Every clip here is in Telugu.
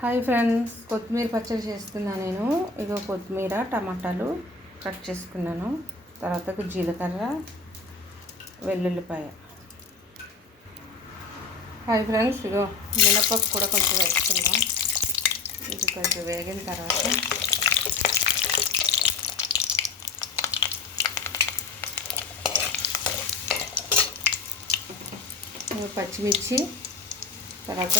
హాయ్ ఫ్రెండ్స్ కొత్తిమీర పచ్చడి చేస్తున్నా నేను. ఇగో కొత్తిమీర టమాటాలు కట్ చేసుకున్నాను. తర్వాత జీలకర్ర వెల్లుల్లిపాయ. హాయ్ ఫ్రెండ్స్ ఇగో మినపప్పు కూడా కొంచెం వేసుకుందాం. ఇది కొంచెం వేగిన తర్వాత. పచ్చిమిర్చి తర్వాత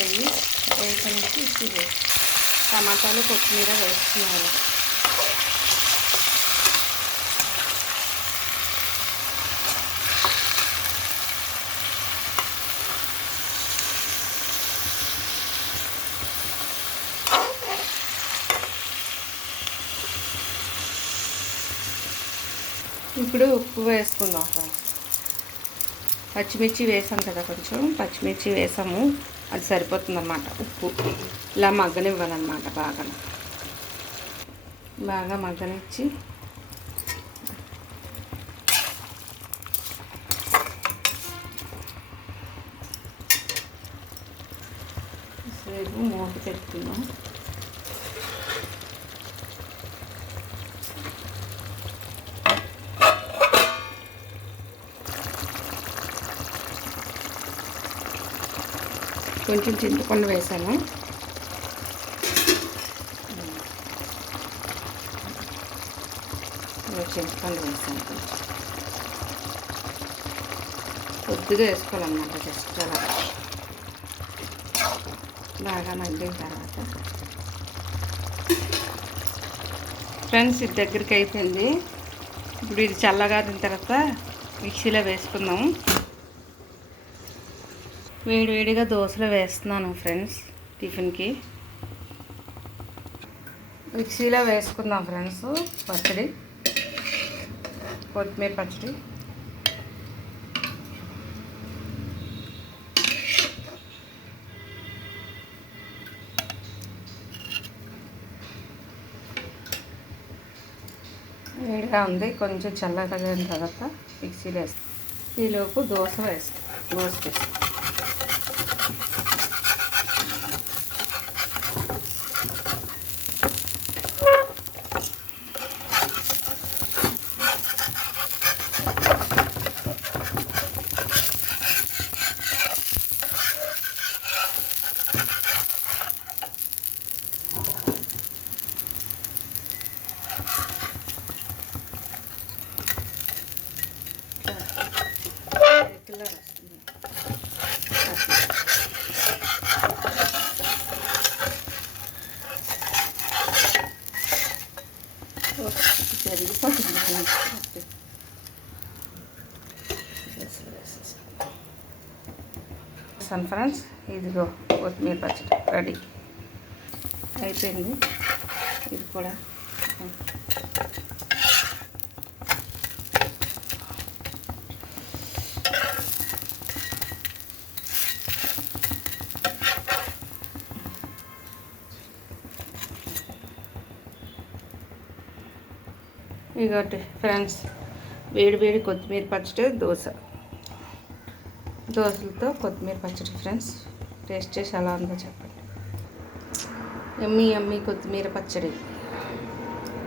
వేగిపోయి వేగిపోయి ఇది టమాటాలు కొత్తిమీర వేస్తున్నారు ఇప్పుడు ఉప్పు వేసుకుందాం పచ్చిమిర్చి వేసాం కదా కొంచెం. పచ్చిమిర్చి వేసాము. అది సరిపోతుందన్నమాట. ఉప్పు. ఇలా మగ్గనివ్వాలన్నమాట బాగా. బాగా మగ్గనిచ్చి సేపు మూత పెట్టుకుందాం. కొంచెం చింతపండు వేసాను. చింతపండు వేసాను. కొంచెం కొద్దిగా వేసుకోవాలన్నమాట జస్ట్ అలా. బాగా మగ్గిన తర్వాత. ఫ్రెండ్స్ ఇది దగ్గరికి అయిపోయింది. ఇప్పుడు ఇది చల్లగారిన తర్వాత మిక్సీలో వేసుకుందాము వేడివేడిగా దోశలు వేస్తున్నాను ఫ్రెండ్స్ టిఫిన్కి. మిక్సీలో వేసుకుందాం ఫ్రెండ్స్ పచ్చడి కొత్తిమీర పచ్చడి. వేడిగా ఉంది కొంచెం చల్లగా తర్వాత మిక్సీలో వేస్తాం ఈలోపు దోశ వేస్తాం దోశ వేస్తాం. సన్ ఫ్రెండ్స్ ఇదిగో కొత్తిమీర పచ్చడి రెడీ అయిపోయింది ఇది కూడా ఇగోటి ఫ్రెండ్స్ వేడి వేడి కొత్తిమీర పచ్చడి దోశ. దోశలతో కొత్తిమీర పచ్చడి ఫ్రెండ్స్. టేస్ట్ చేసి ఎలా ఉందో చెప్పండి. ఎమ్మి ఎమ్మి కొత్తిమీర పచ్చడి.